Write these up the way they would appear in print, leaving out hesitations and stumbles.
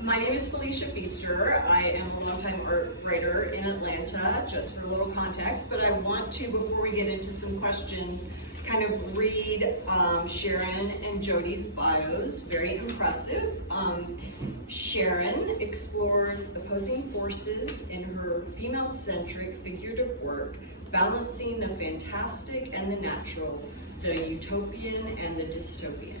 My name is Felicia. I am a longtime art writer in Atlanta, just for a little context, but I want to, before we get into some questions, kind of read Sharon and Jody's bios. Very impressive. Sharon explores opposing forces in her female-centric figurative work, balancing the fantastic and the natural, the utopian and the dystopian.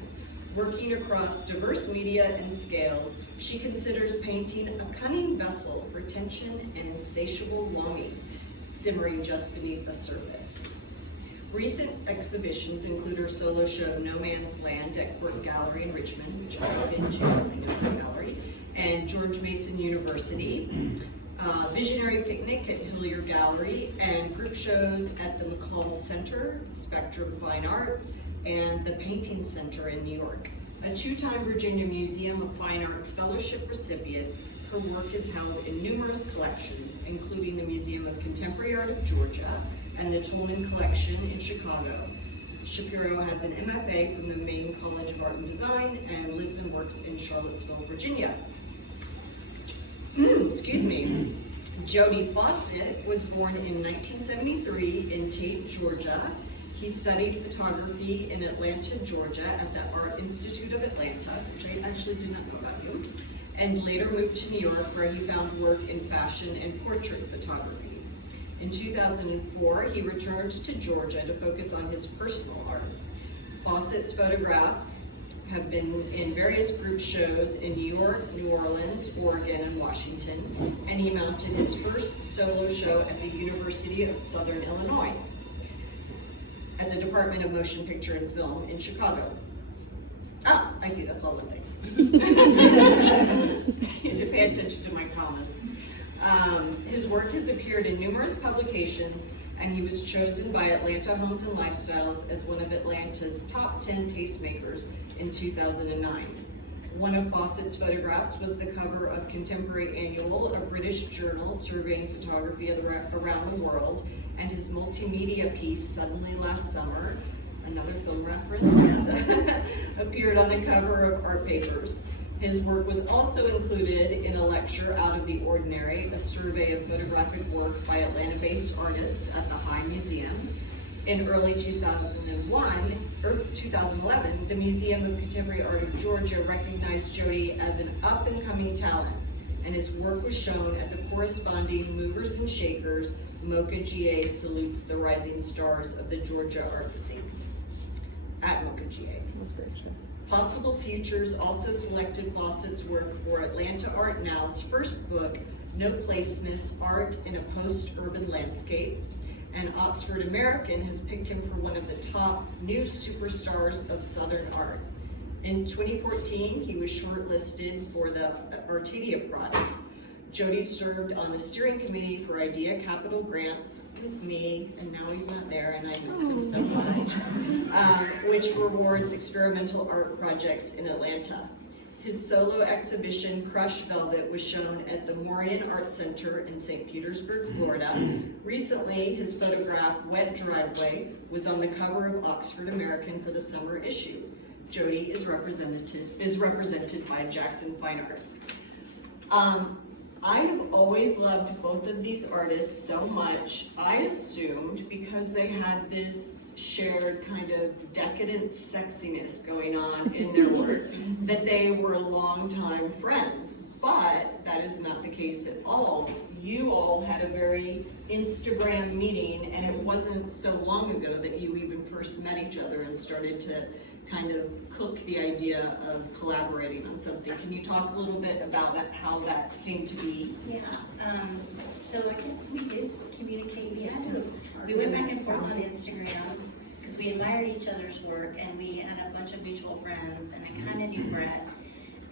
Working across diverse media and scales, she considers painting a cunning vessel for tension and insatiable longing, simmering just beneath the surface. Recent exhibitions include her solo show No Man's Land at Court Gallery in Richmond, which I've been to, I know the gallery, and George Mason University, Visionary Picnic at Hillier Gallery, and group shows at the McCall Center, Spectrum Fine Art, and the Painting Center in New York. A two-time Virginia Museum of Fine Arts Fellowship recipient, her work is held in numerous collections, including the Museum of Contemporary Art of Georgia and the Tolman Collection in Chicago. Shapiro has an MFA from the Maine College of Art and Design and lives and works in Charlottesville, Virginia. Excuse me. Jody Fausett was born in 1973 in Tate, Georgia. He studied photography in Atlanta, Georgia at the Art Institute of Atlanta, which I actually did not know about you, and later moved to New York where he found work in fashion and portrait photography. In 2004, he returned to Georgia to focus on his personal art. Fausett's photographs have been in various group shows in New York, New Orleans, Oregon, and Washington, and he mounted his first solo show at the University of Southern Illinois, at the Department of Motion Picture and Film in Chicago. Ah, I see, that's all one thing. You have to pay attention to my commas. His work has appeared in numerous publications, and he was chosen by Atlanta Homes and Lifestyles as one of Atlanta's top 10 tastemakers in 2009. One of Fausett's photographs was the cover of Contemporary Annual, a British journal surveying photography around the world, and his multimedia piece, Suddenly Last Summer, another film reference, appeared on the cover of Art Papers. His work was also included in a lecture, Out of the Ordinary, a survey of photographic work by Atlanta-based artists at the High Museum. In early 2011, the Museum of Contemporary Art of Georgia recognized Jody as an up-and-coming talent, and his work was shown at the corresponding Movers and Shakers. MoCA GA salutes the rising stars of the Georgia art scene. At MoCA GA. That's very true. Possible Futures also selected Fausett's work for Atlanta Art Now's first book, No Placeness, Art in a Post-Urban Landscape, and Oxford American has picked him for one of the top new superstars of Southern art. In 2014, he was shortlisted for the Arcadia Prize. Jody served on the steering committee for Idea Capital Grants with me, and now he's not there, and I miss him so much, which rewards experimental art projects in Atlanta. His solo exhibition, Crush Velvet, was shown at the Morian Art Center in St. Petersburg, Florida. Recently, his photograph, Wet Driveway, was on the cover of Oxford American for the summer issue. Jody is represented by Jackson Fine Art. I have always loved both of these artists so much. I assumed because they had this shared kind of decadent sexiness going on in their work that they were longtime friends, but that is not the case at all. You all had a very Instagram meeting, and it wasn't so long ago that you even first met each other and started to kind of cook the idea of collaborating on something. Can you talk a little bit about that, how that came to be? Yeah, so I guess we did communicate. We went back and forth on Instagram because we admired each other's work, and we had a bunch of mutual friends, and I kind of knew Brett.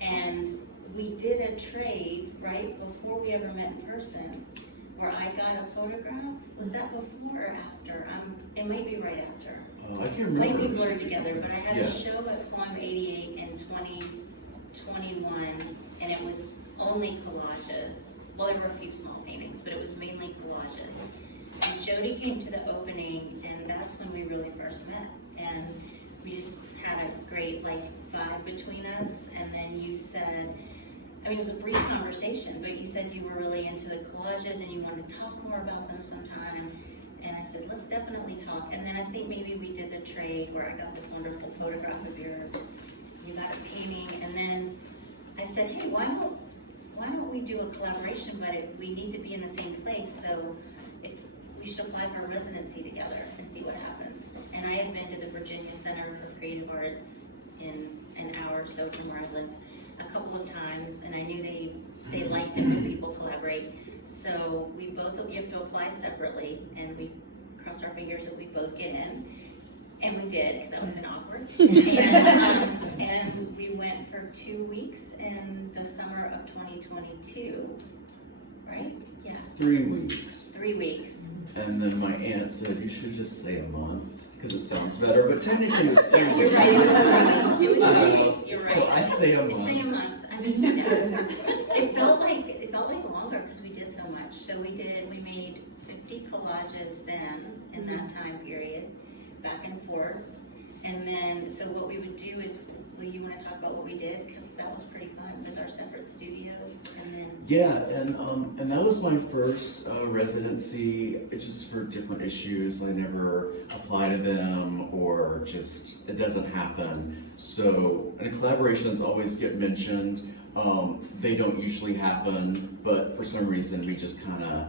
And we did a trade right before we ever met in person, where I got a photograph. Was that before or after? It may be right after. I can't remember. Might be blurred together, but I had a show at Poem 88 in 2021, and it was only collages. Well, there were a few small paintings, but it was mainly collages. And Jody came to the opening, and that's when we really first met. And we just had a great vibe between us. And then you said, I mean, it was a brief conversation, but you said you were really into the collages and you wanted to talk more about them sometime. And I said, let's definitely talk. And then I think maybe we did the trade where I got this wonderful photograph of yours. You got a painting, and then I said, hey, why don't we do a collaboration, but we need to be in the same place, so if we should apply for a residency together and see what happens. And I had been to the Virginia Center for Creative Arts in an hour or so from where I live a couple of times, and I knew they liked it when people collaborate. So we have to apply separately, and we crossed our fingers that we both get in. And we did, because that would have been awkward. And we went for 2 weeks in the summer of 2022, right? Yeah. 3 weeks. 3 weeks. And then my aunt said, you should just say a month, because it sounds better, but technically it was 3 Yeah, weeks. you're right. It was 3 weeks. You're right. So I say a month. Say a month. I mean, it felt like longer because we did so much. So we made 50 collages then in that time period, back and forth. And then, so what we would do is, you want to talk about what we did? Because that was pretty fun with our separate studios. And then Yeah, and that was my first residency, just for different issues. I never apply to them, or just, it doesn't happen. So, and collaborations always get mentioned. They don't usually happen, but for some reason we just kind of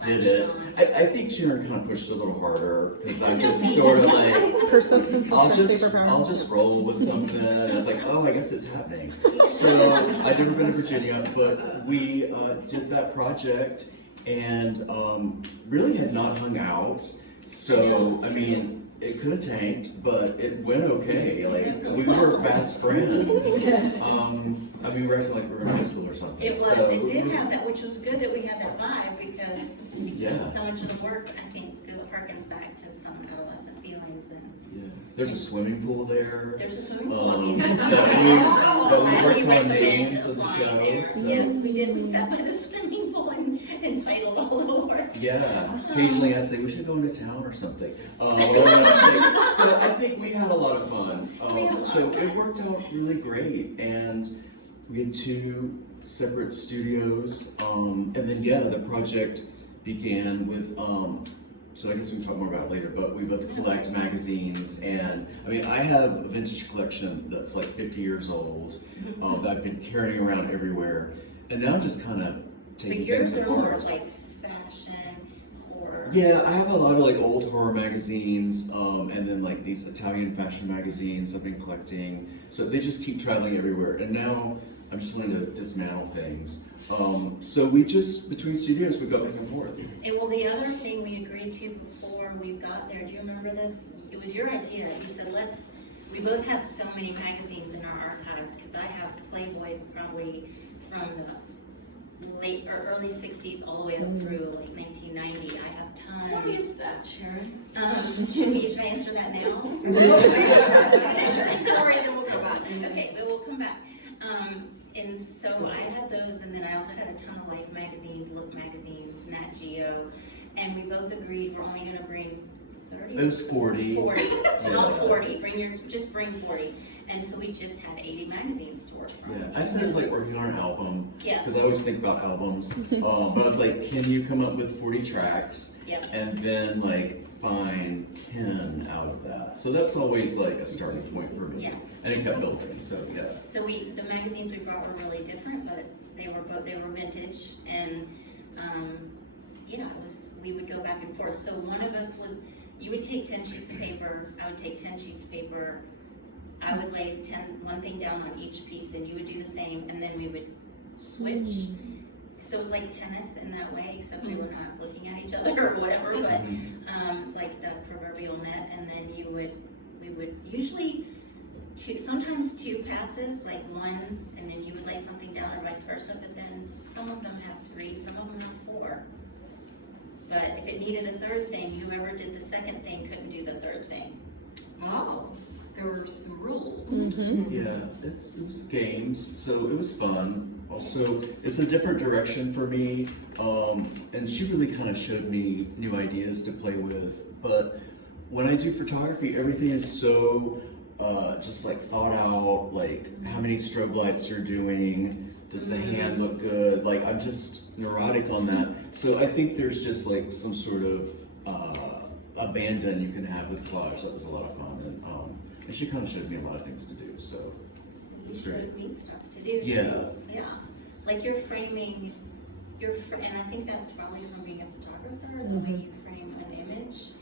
did it. I think Sharon kind of pushed a little harder, because I just sort of like, Persistence is her superpower. I'll just roll with something, and it's like, oh, I guess it's happening. So I'd never been to Virginia, but we did that project, and really had not hung out. So, I mean, it could have tanked, but it went okay. Like, we were fast friends. I mean, we were acting like we were in high school or something. it was, So, it did have that, which was good that we had that vibe, because Yeah. so much of the work, I think, harkens back to some adolescent feelings. And yeah. There's a swimming pool there. there's a swimming pool in these that we worked on recommend names of the applying there. shows. So. Yes, we did. We sat by the swimming pool and titled all the work. Yeah, occasionally I'd say we should go into town or something. So I think we had a lot of fun. So it worked out really great, and we had 2 separate studios, and then the project began with. So I guess we can talk more about it later, but we both collect magazines, and I mean, I have a vintage collection that's like 50 years old, that I've been carrying around everywhere, and now I'm just kind of taking But yours things are more apart. like fashion or. Yeah, I have a lot of like old horror magazines, and then like these Italian fashion magazines I've been collecting. So they just keep traveling everywhere, and now I'm just wanting to dismantle things. So we just, between studios, we go back and forth. And well, the other thing we agreed to before we got there, do you remember this? It was your idea. You said, we both have so many magazines in our archives, because I have Playboys probably from the late or early 60s all the way up through like 1990. I have tons. What is that, Sharon? Should I answer that now? Finish your story, then we'll go back. Okay, but we'll come back. And so I had those, and then I also had a ton of Life magazines, Look magazines, Nat Geo, and we both agreed we're only going to bring 30. It was 40. 40. Yeah. Not 40. Just bring 40. And so we just had 80 magazines to work from. Yeah, I said it was like working on an album, Yes. because I always think about albums. But I was like, can you come up with 40 tracks, Yep. and then like find 10 out of that? So that's always like a starting point for me. Yeah. And it kept building, so yeah. So the magazines we brought were really different, but they were vintage, and we would go back and forth. So one of us you would take 10 sheets of paper, I would take 10 sheets of paper, I would lay one thing down on each piece, and you would do the same, and then we would switch. So it was like tennis in that way, except we were not looking at each other or whatever, but it's like the proverbial net, and then we would usually sometimes 2 passes, like one, and then you would lay something down, or vice versa, but then some of them have 3, some of them have 4. But if it needed a 3rd thing, whoever did the 2nd thing couldn't do the 3rd thing. Oh, there were some rules. Yeah, it was games, so it was fun. Also, it's a different direction for me, and she really kind of showed me new ideas to play with. But when I do photography, everything is so just like thought out, like how many strobe lights you're doing, Does the hand look good? Like, I'm just neurotic on that. So I think there's just like some sort of abandon you can have with collage. That was a lot of fun, and she kind of showed me a lot of things to do. So it was great. Neat stuff to do. Yeah. Too. Yeah. Like you're framing, and I think that's probably from being a photographer, the way you frame an image.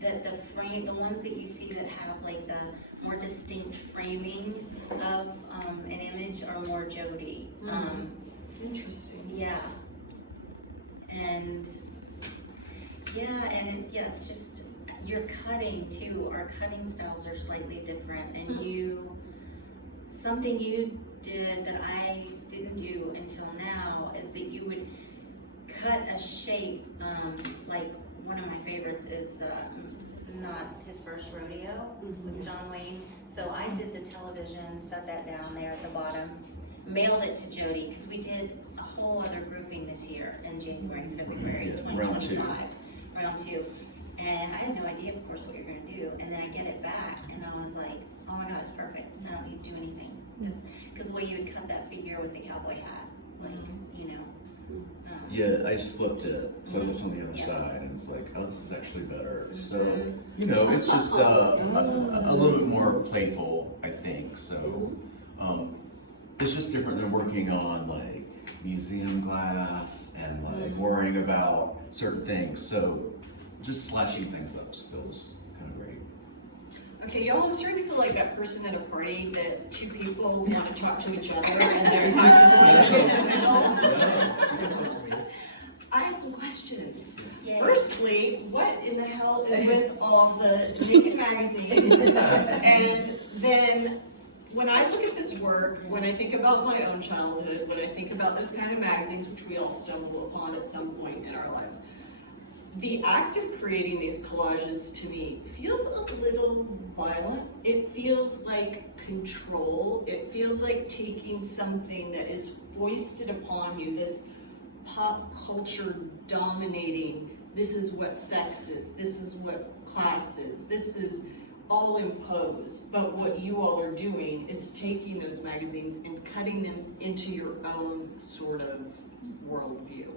That the ones that you see that have like the more distinct framing of an image are more Jody. Interesting. Yeah. And it's just your cutting too. Our cutting styles are slightly different, and something you did that I didn't do until now is that you would cut a shape. Like one of my favorites is not his first rodeo with John Wayne. So I did the television, set that down there at the bottom, mailed it to Jody because we did a whole other grouping this year in January and February 2025, round two. And I had no idea, of course, what you're going to do. And then I get it back, and I was like, oh my God, it's perfect. I don't need to do anything. Because the way you would cut that figure with the cowboy hat, like, you know. Yeah, I just flipped it, so it was on the other side, and it's like, oh, this is actually better. So, you know, it's just a little bit more playful, I think. So, it's just different than working on like museum glass and like worrying about certain things. So, just slashing things up feels kind of great. Okay, y'all, I'm starting to feel like that person at a party that two people want to talk to each other and they're not just like in the middle. I have some questions. Yay. Firstly, what in the hell is with all the naked magazines? And then when I look at this work, when I think about my own childhood, when I think about this kind of magazines, which we all stumble upon at some point in our lives, the act of creating these collages to me feels a little violent. It feels like control. It feels like taking something that is foisted upon you, this pop culture dominating, this is what sex is, this is what class is, this is all imposed. But what you all are doing is taking those magazines and cutting them into your own sort of worldview.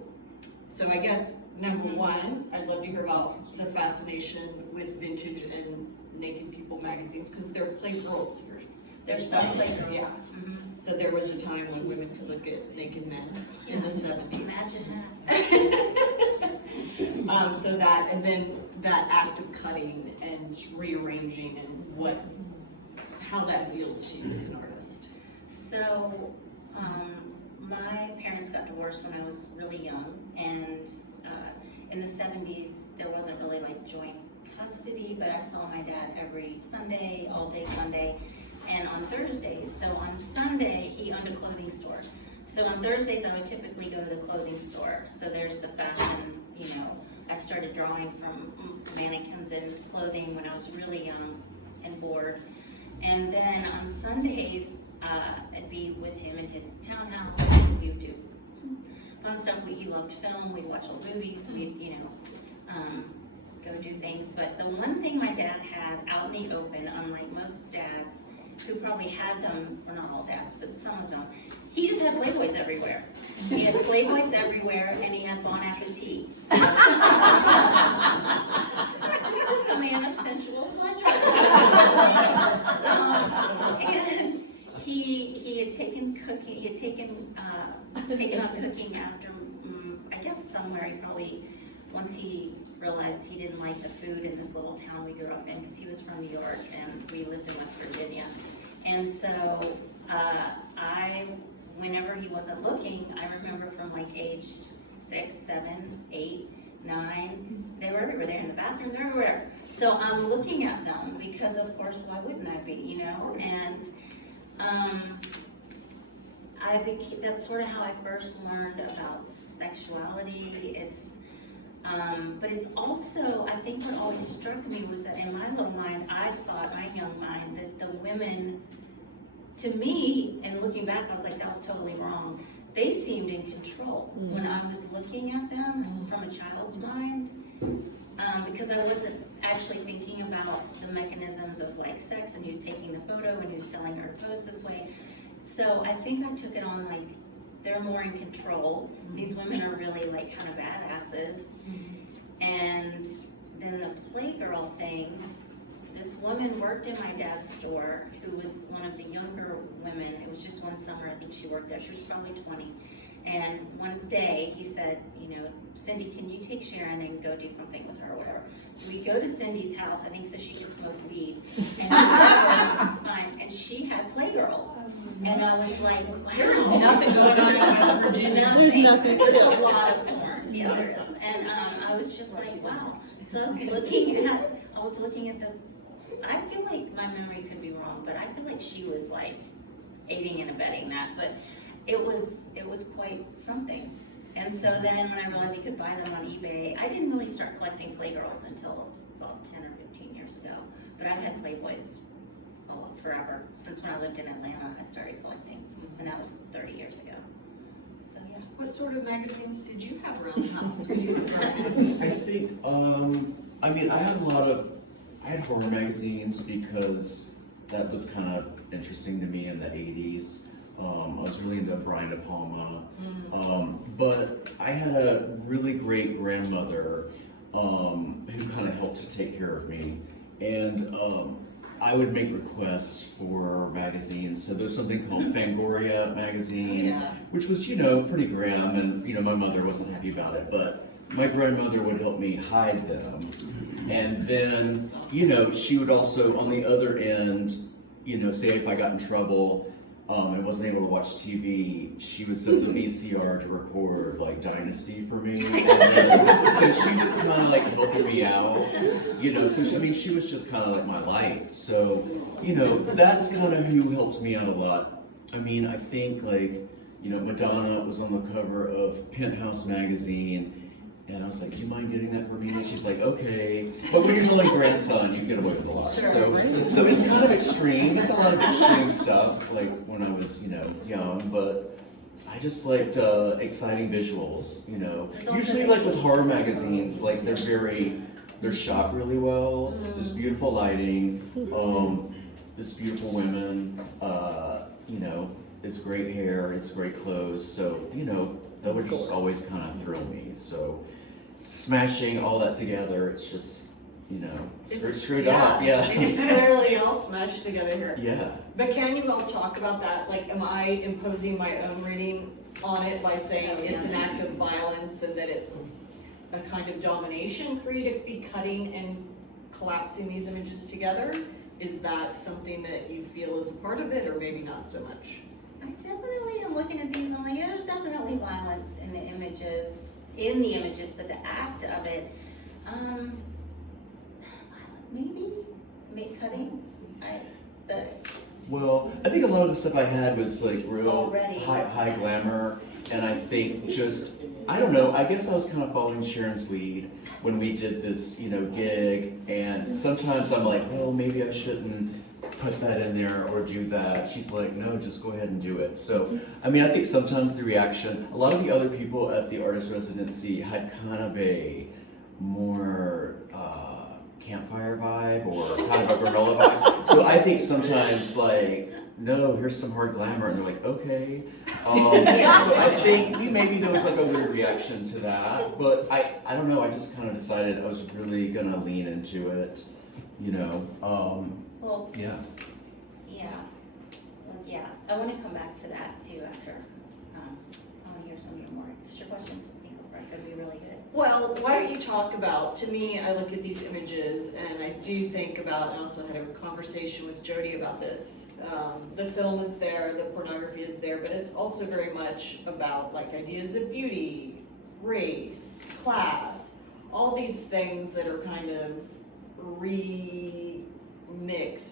So I guess number one, I'd love to hear about the fascination with vintage and naked people magazines, because they're playgirls here. There's some playgirls. Yeah. So there was a time when women could look at naked men in the 70s. Imagine that. So that, and then that act of cutting and rearranging and how that feels to you as an artist. So, my parents got divorced when I was really young, and in the 70s, there wasn't really like joint custody, but I saw my dad every Sunday, all day Sunday, and on Thursdays. So on Sunday, he owned a clothing store. So on Thursdays, I would typically go to the clothing store. So there's the fashion, you know, I started drawing from mannequins and clothing when I was really young and bored. And then on Sundays, I'd be with him in his townhouse, and we would do some fun stuff. He loved film, we'd watch old movies, we'd, you know, go do things. But the one thing my dad had out in the open, unlike most dads, who probably had them, well not all dads, but some of them, he just had Playboys everywhere. He had Playboys everywhere, and he had Bon Appetit. So, this is a man of sensual pleasure. And he had taken cooking, he had taken on cooking after, I guess somewhere he probably, once he realized he didn't like the food in this little town we grew up in, because he was from New York and we lived in West Virginia. And so whenever he wasn't looking, I remember from like age 6, 7, 8, 9, they were everywhere. They're in the bathroom, they're everywhere. So I'm looking at them because, of course, why wouldn't I be, you know? And that's sort of how I first learned about sexuality. But it's also, I think what always struck me was that in my little mind, I thought, my young mind, that the women, to me, and looking back, I was like, that was totally wrong. They seemed in control when I was looking at them from a child's mind, because I wasn't actually thinking about the mechanisms of like sex, and he was taking the photo and he was telling her to pose this way. So I think I took it on like they're more in control. These women are really like kind of badasses. And then the Playgirl thing, this woman worked in my dad's store who was one of the younger women. It was just one summer, I think she worked there. She was probably 20. And one day he said, you know, Cindy, can you take Sharon and go do something with her or whatever? So we go to Cindy's house, I think so she could smoke weed. And, and she had Playgirls. And I was like, wow. There's nothing going on in West Virginia. There's nothing. There's a lot of porn. Yeah, there is. And I was just like, wow. So I was looking at the, I feel like my memory could be wrong, but I feel like she was like aiding and abetting that. But it was quite something. And so then when I realized you could buy them on eBay, I didn't really start collecting Playgirls until about 10 or 15 years ago. But I've had Playboys forever. Since when I lived in Atlanta, I started collecting. And that was 30 years ago. So yeah. What sort of magazines did you have around the house? I think, I mean, I had horror magazines because that was kind of interesting to me in the 80s. I was really into Brian De Palma. But I had a really great grandmother who kind of helped to take care of me. And I would make requests for magazines. So there's something called Fangoria magazine, which was, you know, pretty grim, and, you know, my mother wasn't happy about it, but my grandmother would help me hide them. And then, you know, she would also, on the other end, you know, say if I got in trouble and wasn't able to watch TV, she would set the VCR to record like Dynasty for me. And then, so she was kind of like helping me out, you know. So I mean, she was just kind of like my light. So, you know, that's kind of who helped me out a lot. I mean, I think like, you know, Madonna was on the cover of Penthouse magazine. And I was like, do you mind getting that for me? And she's like, okay. But when you're the only grandson, you can get away with a lot. Sure. So it's kind of extreme. It's a lot of extreme stuff, like when I was, you know, young. But I just liked exciting visuals, you know. Usually like with horror magazines, like they're shot really well. This beautiful lighting, this beautiful women, you know, it's great hair, it's great clothes. So, you know, that would just always kind of thrill me. So smashing all that together, it's just, you know, it's straight up. Yeah. It's clearly all smashed together here. Yeah. But can you all talk about that? Like, am I imposing my own reading on it by saying it's an act of violence and that it's a kind of domination for you to be cutting and collapsing these images together? Is that something that you feel is a part of it, or maybe not so much? I definitely am looking at these and I'm like, yeah, there's definitely violence in the images, but the act of it, maybe cutting. Well, I think a lot of the stuff I had was like real Already. high glamour, and I think just, I don't know, I guess I was kind of following Sharon's lead when we did this, you know, gig, and sometimes I'm like, well, maybe I shouldn't put that in there or do that. She's like, no, just go ahead and do it. So, I mean, I think sometimes the reaction, a lot of the other people at the artist residency had kind of a more campfire vibe or kind of a granola vibe. So I think sometimes like, no, here's some hard glamour, and they're like, okay. So I think maybe there was like a weird reaction to that, but I don't know, I just kind of decided I was really gonna lean into it, you know. Well, yeah. I want to come back to that too after. I want to hear some of your more. Your questions, I think, are going to be really good. Well, why don't you talk about, to me, I look at these images and I do think about, and I also had a conversation with Jody about this. The film is there, the pornography is there, but it's also very much about like ideas of beauty, race, class, all these things that are kind of remixed,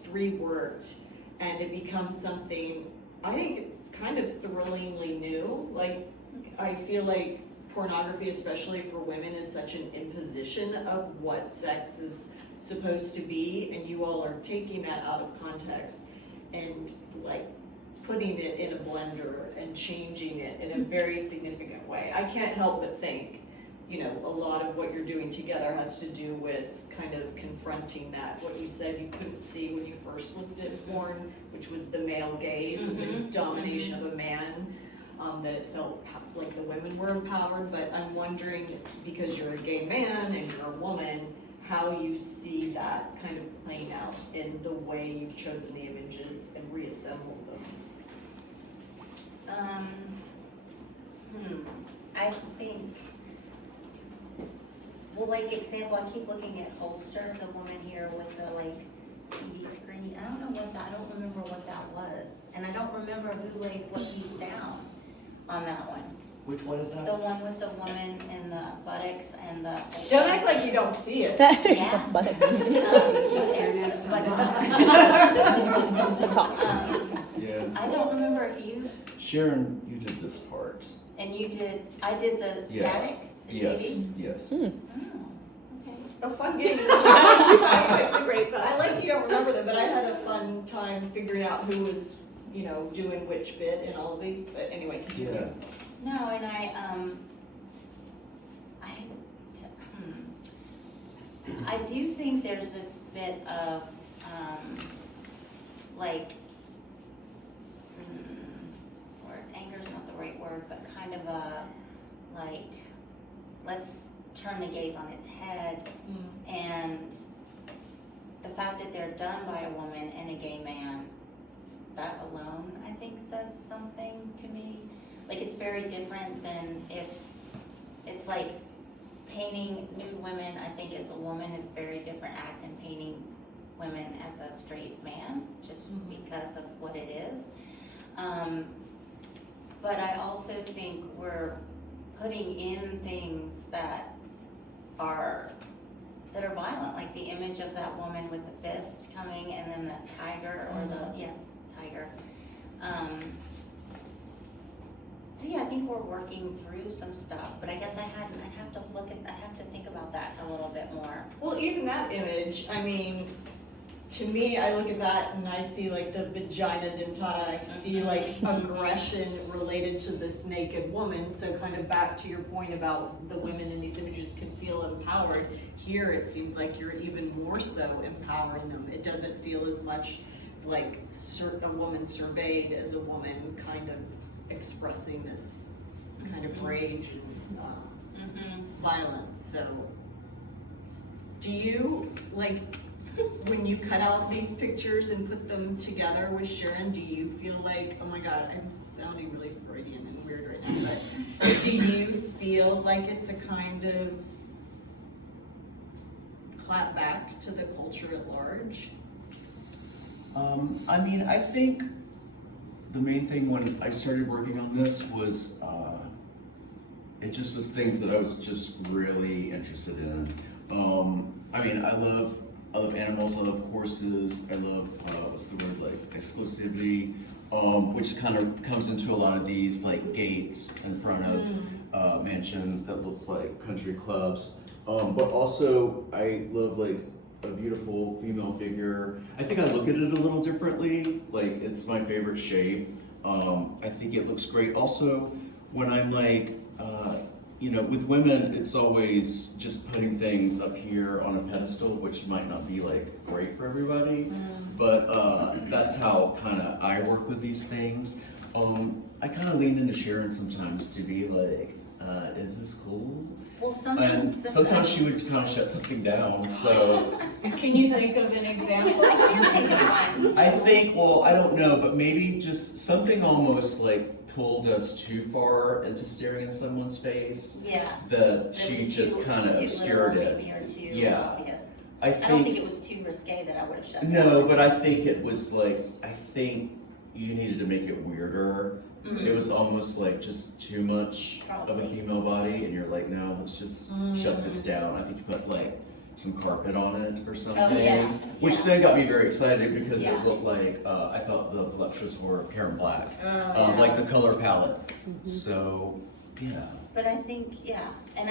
reworked, and it becomes something, I think it's kind of thrillingly new. Like, I feel like pornography, especially for women, is such an imposition of what sex is supposed to be, and you all are taking that out of context and like putting it in a blender and changing it in a very significant way. I can't help but think, you know, a lot of what you're doing together has to do with kind of confronting that, what you said you couldn't see when you first looked at porn, which was the male gaze, the domination of a man. that it felt like the women were empowered, but I'm wondering, because you're a gay man and you're a woman, how you see that kind of playing out in the way you've chosen the images and reassembled them. I think, well, like example, I keep looking at Holster, the woman here with the like TV screen. I don't know what that, I don't remember what that was. And I don't remember who laid what piece down on that one. Which one is that? The one with the woman and the buttocks and the. Don't act like you don't see it. Yeah. The tops. Yeah. I don't remember if you, Sharon, you did this part. and you did, I did the Yeah. static, the Yes, TV? yes. Oh, okay. A fun game is I like you don't remember them, but I had a fun time figuring out who was, you know, doing which bit in all of these, but anyway, continue. Yeah. No, and I do think there's this bit of, like, what's the word, anger's not the right word, but kind of a, like, let's turn the gaze on its head, and the fact that they're done by a woman and a gay man, that alone, I think, says something to me. Like, it's very different than if, it's like painting nude women, I think, as a woman is a very different act than painting women as a straight man, just because of what it is. But I also think we're putting in things that are violent, like the image of that woman with the fist coming, and then that tiger, or tiger. So yeah, I think we're working through some stuff, but I guess I'd have to think about that a little bit more. Well, even that image, I mean, to me, I look at that and I see like the vagina dentata, I see like aggression related to this naked woman, so kind of back to your point about the women in these images can feel empowered. Here, it seems like you're even more so empowering them. It doesn't feel as much like a woman surveyed as a woman kind of expressing this kind of rage and violence. So, do you, like, when you cut out these pictures and put them together with Sharon, do you feel like, oh my God, I'm sounding really Freudian and weird right now, but do you feel like it's a kind of clap back to the culture at large? I mean, I think the main thing when I started working on this was, it just was things that I was just really interested in. I mean, I love animals, I love horses, I love, what's the word, like exclusivity, which kind of comes into a lot of these like gates in front of mansions that looks like country clubs. But also I love like a beautiful female figure. I think I look at it a little differently, like it's my favorite shape. I think it looks great. Also, when I'm like, you know, with women, it's always just putting things up here on a pedestal, which might not be like great for everybody, but that's how kind of I work with these things. I kind of lean into Sharon sometimes to be like, is this cool? Well, sometimes she would kind of shut something down, so. Can you think of an example? I can't think of one. I think, well, I don't know, but maybe just something almost like pulled us too far into staring at someone's face. Yeah. That she just kind of obscured it. Maybe, or too Yeah. obvious. I don't think it was too risque that I would have shut down. No, but I think it was like, I think you needed to make it weirder. It was almost like just too much of a female body, and you're like, no, let's just shut this down. I think you put like some carpet on it or something, which then got me very excited because it looked like, I thought the voluptuous were of Karen Black, like the color palette. So, yeah. But I think, and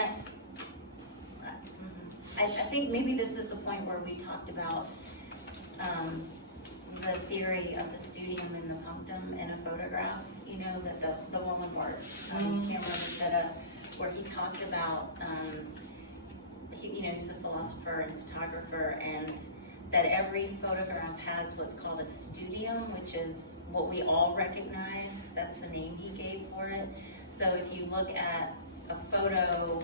I think maybe this is the point where we talked about the theory of the studium and the punctum in a photograph, you know, that the woman works. I can't remember who said where he talked about, you know, he's a philosopher and photographer, and that every photograph has what's called a studium, which is what we all recognize. That's the name he gave for it. So if you look at a photo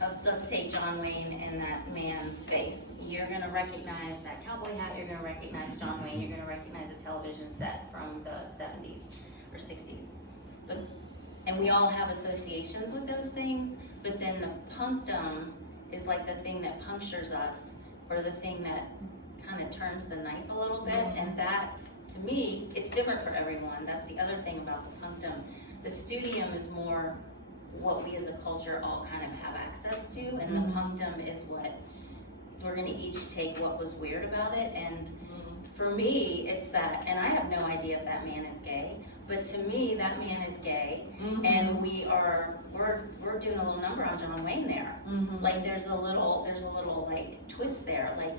of, let's say, John Wayne in that man's face, you're gonna recognize that cowboy hat, you're gonna recognize John Wayne, you're gonna recognize a television set from the 70s or 60s. And we all have associations with those things, but then the punctum is like the thing that punctures us, or the thing that kind of turns the knife a little bit, and that, to me, it's different for everyone. That's the other thing about the punctum. The studium is more what we as a culture all kind of have access to, and the punctum is what we're gonna each take what was weird about it, and for me, it's that, and I have no idea if that man is gay, but to me, that man is gay, and we're doing a little number on John Wayne there. Like there's a little like twist there, like,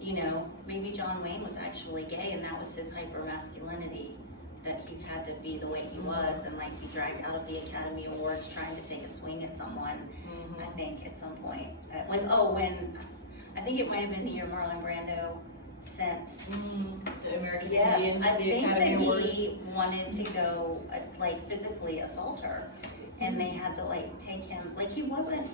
you know, maybe John Wayne was actually gay, and that was his hyper masculinity, that he had to be the way he was, and like be dragged out of the Academy Awards trying to take a swing at someone. I think at some point, when I think it might have been the year Marlon Brando sent the American yes, Indian I to the think Academy that Awards. he wanted to go like physically assault her, and they had to like take him, like he wasn't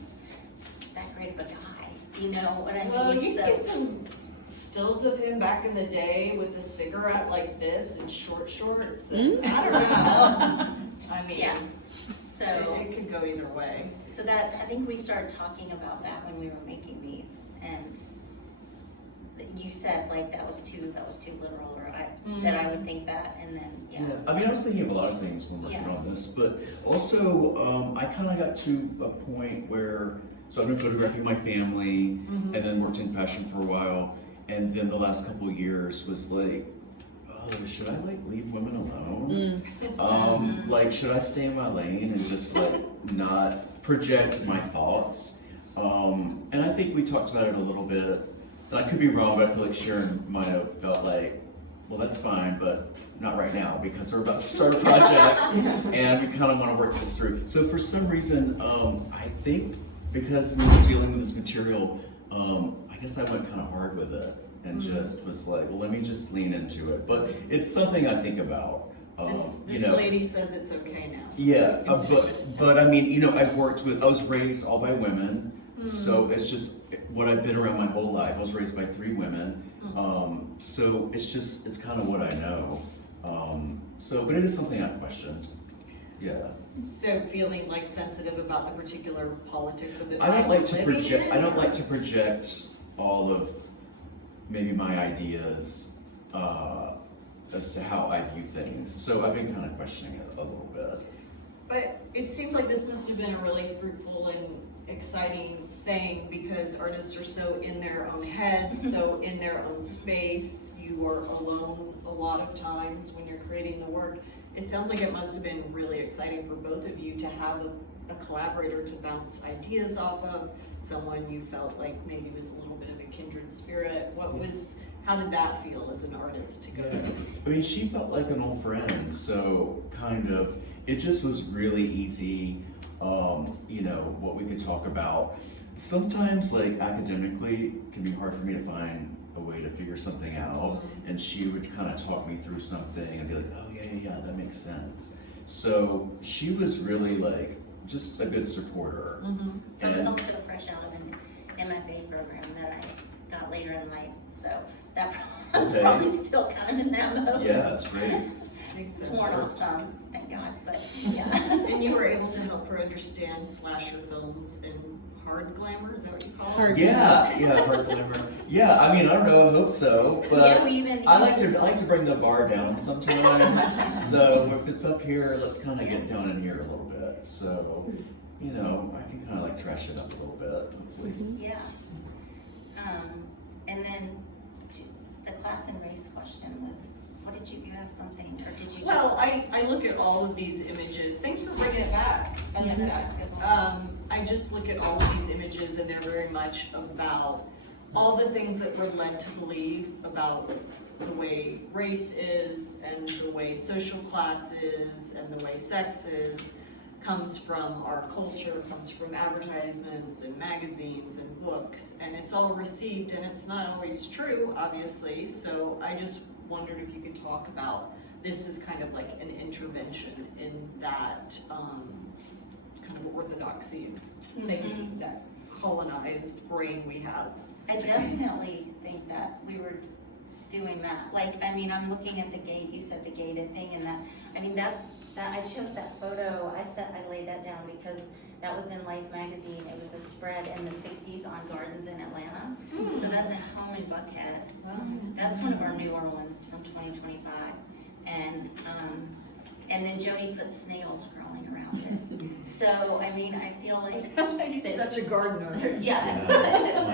that great of a guy, you know what I mean? Well, you see some stills of him back in the day with a cigarette like this and short shorts. And I don't know. I mean, Yeah. So it could go either way. So that, I think we started talking about that when we were making these, and you said like that was too literal, or that I would think that, and then I mean, I was thinking of a lot of things when working on this, but also I kind of got to a point where, so I've been photographing my family, and then worked in fashion for a while, and then the last couple of years was like, oh, should I like leave women alone? Like, should I stay in my lane and just like not project my thoughts? And I think we talked about it a little bit. I could be wrong, but I feel like Sharon might have felt like, well, that's fine, but not right now, because we're about to start a project and we kind of want to work this through. So for some reason, I think because we were dealing with this material, I guess I went kind of hard with it and just was like, well, let me just lean into it. But it's something I think about. This you know, lady says it's okay now. So yeah, but I mean, you know, I was raised all by women, so it's just what I've been around my whole life. I was raised by 3 women, so it's kind of what I know. But it is something I've questioned. Yeah. So feeling like sensitive about the particular politics of the time. I don't like to living project. in? I don't like to project all of maybe my ideas as to how I view things. So I've been kind of questioning it a little bit. But it seems like this must have been a really fruitful and exciting thing, because artists are so in their own heads, so in their own space. You are alone a lot of times when you're creating the work. It sounds like it must have been really exciting for both of you to have a collaborator to bounce ideas off of, someone you felt like maybe was a little bit of a kindred spirit. How did that feel as an artist to go there? I mean, she felt like an old friend, so kind of, it just was really easy, you know, what we could talk about. Sometimes, like, academically, it can be hard for me to find a way to figure something out, and she would kind of talk me through something and be like, oh, yeah, that makes sense. So she was really, like, just a good supporter. I was also fresh out of an MFA program that I got later in life, so that I was probably still kind of in that mode. Yeah, that's great. Makes sense. Torn off some, thank God, but yeah. And you were able to help her understand slasher films and hard glamour, is that what you call it? Yeah, hard glamour. Yeah, I mean, I don't know, I hope so, but Yeah, we even- I like to bring the bar down sometimes. So if it's up here, let's kind of get down in here a little bit. So, you know, I can kind of like trash it up a little bit, hopefully. Yeah. And then the class and race question was, what did you ask something, or did you just? Well, I look at all of these images. Thanks for bringing it back. I Yeah, like that's that. a good one. I just look at all of these images, and they're very much about all the things that we're led to believe about the way race is, and the way social class is, and the way sex is, comes from our culture, comes from advertisements and magazines and books, and it's all received, and it's not always true, obviously. So I just wondered if you could talk about this as kind of like an intervention in that kind of orthodoxy thinking, that colonized brain we have. I definitely think that we were doing that. Like, I mean, I'm looking at the gate, you said the gated thing, and that, I mean, that I chose that photo, I laid that down because that was in Life magazine. It was a spread in the 60s on gardens in Atlanta. So that's a home in Buckhead. That's one of our newer ones from 2025. And then Jody put snails crawling around it. So, I mean, I feel like He's such a gardener. yeah.